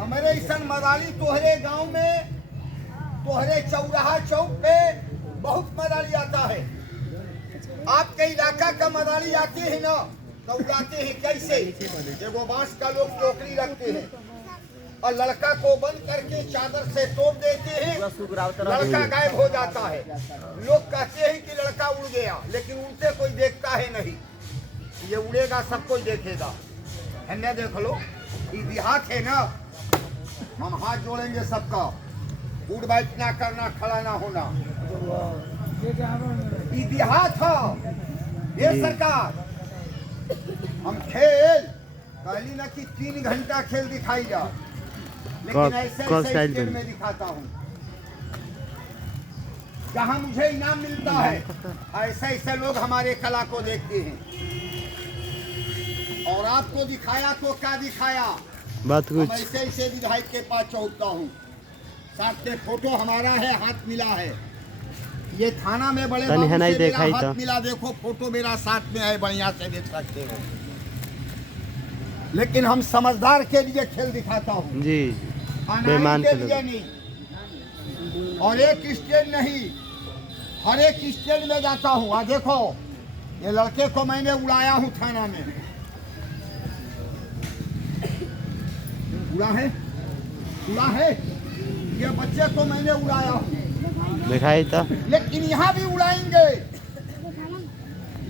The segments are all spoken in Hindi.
हमारे ऐसा मदारी तोहरे गांव में, तोहरे चौराहा चौक पे बहुत मदारी आता है। आपके इलाका का मदारी आते हैं ना, तो उड़ाते हैं कैसे? एगो बांस का लोग टोकरी रखते हैं और लड़का को बंद करके चादर से तोड़ देते हैं, लड़का गायब हो जाता है। लोग कहते हैं कि लड़का उड़ गया, लेकिन उड़ते कोई देखता है नहीं। ये उड़ेगा सब कोई देखेगा। है देख लो, ये देहात है ना, हम हाथ जोड़ेंगे सबका। उड़ बैठ ना करना, खड़ा ना होना। ये देहात है। ये सरकार हम खेल कहली ना कि 3 घंटा खेल दिखाई जा, लेकिन ऐसे स्टेज में दिखाता हूँ। जहाँ मुझे इनाम मिलता है, ऐसे ऐसे लोग हमारे कला को देखते हैं। और आपको दिखाया तो क्या दिखाया, बात कुछ ऐसे ऐसे विधायक के पास चौकता हूँ। साथ में फोटो हमारा है, हाथ मिला है। ये थाना में बड़े बाबू से मेरा हाथ मिला, देखो फोटो मेरा साथ में है, बढ़िया से देख सकते हो। लेकिन हम समझदार के लिए खेल दिखाता हूँ जी, बेईमान के लिए नहीं। और एक स्टेज नहीं, हर एक स्टेज में जाता हूँ। आ देखो, ये लड़के को मैंने उड़ाया हूँ थाना में। उड़ा है, उड़ा है। ये बच्चे को मैंने उड़ाया हूँ, दिखाई था। लेकिन यहाँ भी उड़ाएंगे,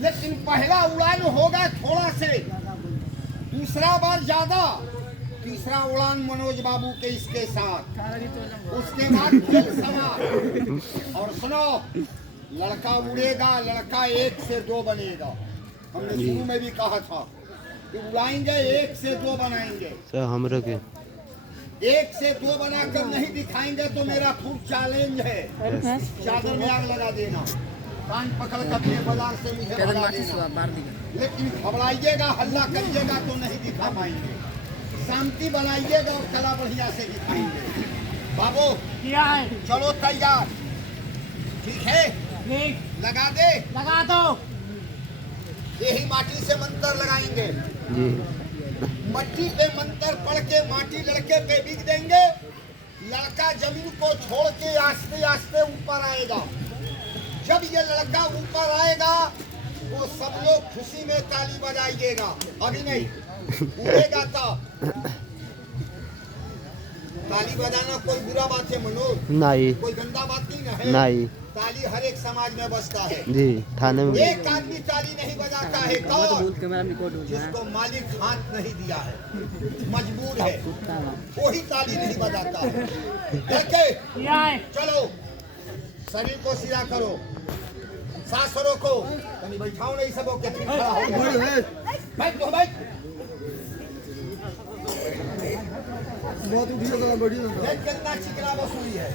लेकिन पहला उड़ान होगा थोड़ा से, दूसरा बार ज्यादा, तीसरा उड़ान मनोज बाबू के इसके साथ, उसके बाद खेल समाप्त। और सुनो, लड़का उड़ेगा, लड़का 1 से 2 बनेगा। हमने शुरू में भी कहा था कि उड़ाएंगे 1 से 2 बनाएंगे। हम के 1 से 2 बनाकर नहीं दिखाएंगे तो मेरा फूड चैलेंज है। चादर में आग लगा देना, कान पकड़ कर अपने बाजार से मुझे भगा देना। लेकिन घबराइएगा, हल्ला करिएगा तो नहीं दिखा पाएंगे। शांति बनाइएगा और कला बढ़िया से दिखाएंगे। बाबू चलो तैयार, ठीक है? लगा दे, लगा दो। यही माटी से मंत्र लगाएंगे जी। मट्टी पे मंत्र पढ़ के माटी लड़के पे बिक देंगे। लड़का जमीन को छोड़ के आस्ते आस्ते ऊपर आएगा। जब ये लड़का ऊपर आएगा वो सब लोग खुशी में ताली बजाइएगा। अभी नहीं, उड़ेगा तब। ताली बजाना कोई बुरा बात है मनोज? नहीं, कोई गंदा बात नहीं ना है। नहीं, ताली हर एक समाज में बजता है जी। थाने में एक आदमी ताली नहीं बजाता है, कौन? जिसको मालिक हाथ नहीं दिया है, मजबूर है, वही ताली नहीं बजाता है। देखे, चलो शरीर को सीधा करो, सांस रोको, कहीं बैठाओ नहीं सबों के, फिर खड़ा हो। बैठ तो बैठ। देख कितना चिकना वसूली है।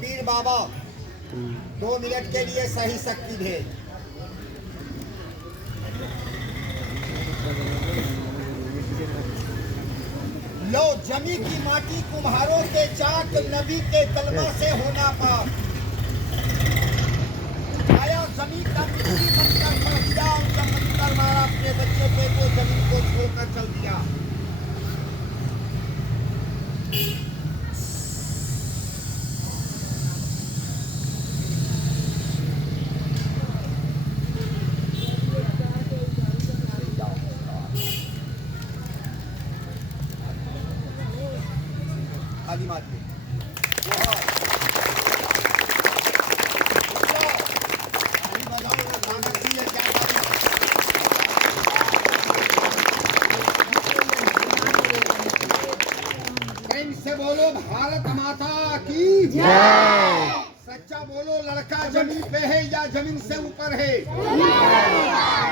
पीर बाबा 2 मिनट के लिए सही शक्ति भेज। लो जमी की माटी कुम्हारों के चाक, नबी के कलमा से होना पाप। आया जमी का मिट्टी बनकर मर गया, और जब मंत्र मारा अपने बच्चे पे तो जमीन को छोड़कर चल दिया। खाली मार के से बोलो भारत माता की जय। सच्चा बोलो, लड़का जमीन पे है या जमीन से ऊपर है?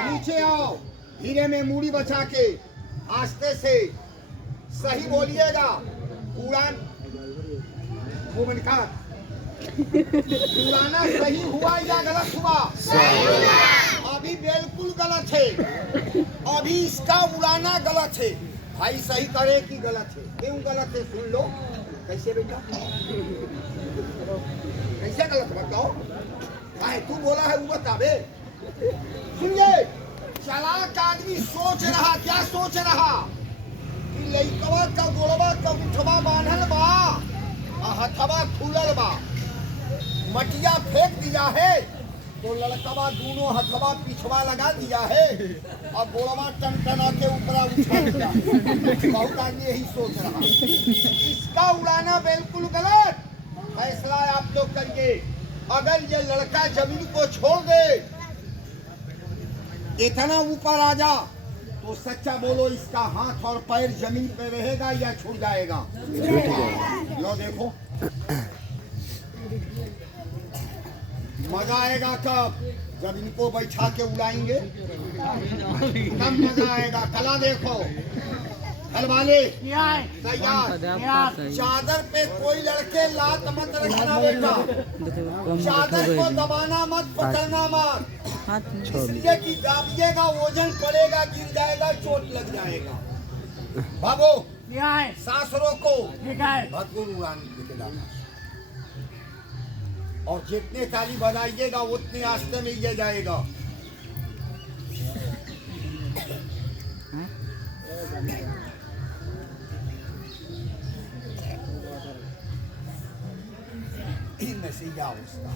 नीचे आओ, धीरे में मूड़ी बचा के आस्ते से सही बोलिएगा। उड़ान उड़ाना सही हुआ या गलत हुआ? अभी बिल्कुल गलत है, अभी इसका उड़ाना गलत है। भाई सही करे कि गलत है? क्यों गलत है सुन लो। कैसे बेटा, कैसे गलत बताओ? तू बोला है वो बतावे। सुनिए, चालाक आदमी सोच रहा, क्या सोच रहा कि लइकवा का गोड़वा का उठवा बांधल बा आ हथवा खुलल बा, मटिया फेंक दिया है तो लड़कवा दोनों हथवा पिछवा लगा दिया है और गोड़वा टनटना के ऊपर उठा दिया। बहुत आदमी यही सोच रहा। इसका उड़ाना बिल्कुल गलत। फैसला आप लोग करिए। अगर ये लड़का जमीन को छोड़ दे, इतना ऊपर आ जा, तो सच्चा बोलो, इसका हाथ और पैर जमीन पे रहेगा या छूट जाएगा? लो देखो, मजा आएगा कब? जब इनको बैठा के उड़ाएंगे तब मजा आएगा। कला देखो, घर वाले तैयार। चादर पे कोई लड़के लात मत रखना बेटा, चादर को दबाना मत, पकड़ना मत, इसलिए कि दाबिएगा वजन पड़ेगा, गिर जाएगा, चोट लग जाएगा। बाबू सांस रोको, भरपूर उड़ान लेके जाना, और जितने ताली बजाइएगा उतने आस्ते में ये जाएगा। इनमें से या उसका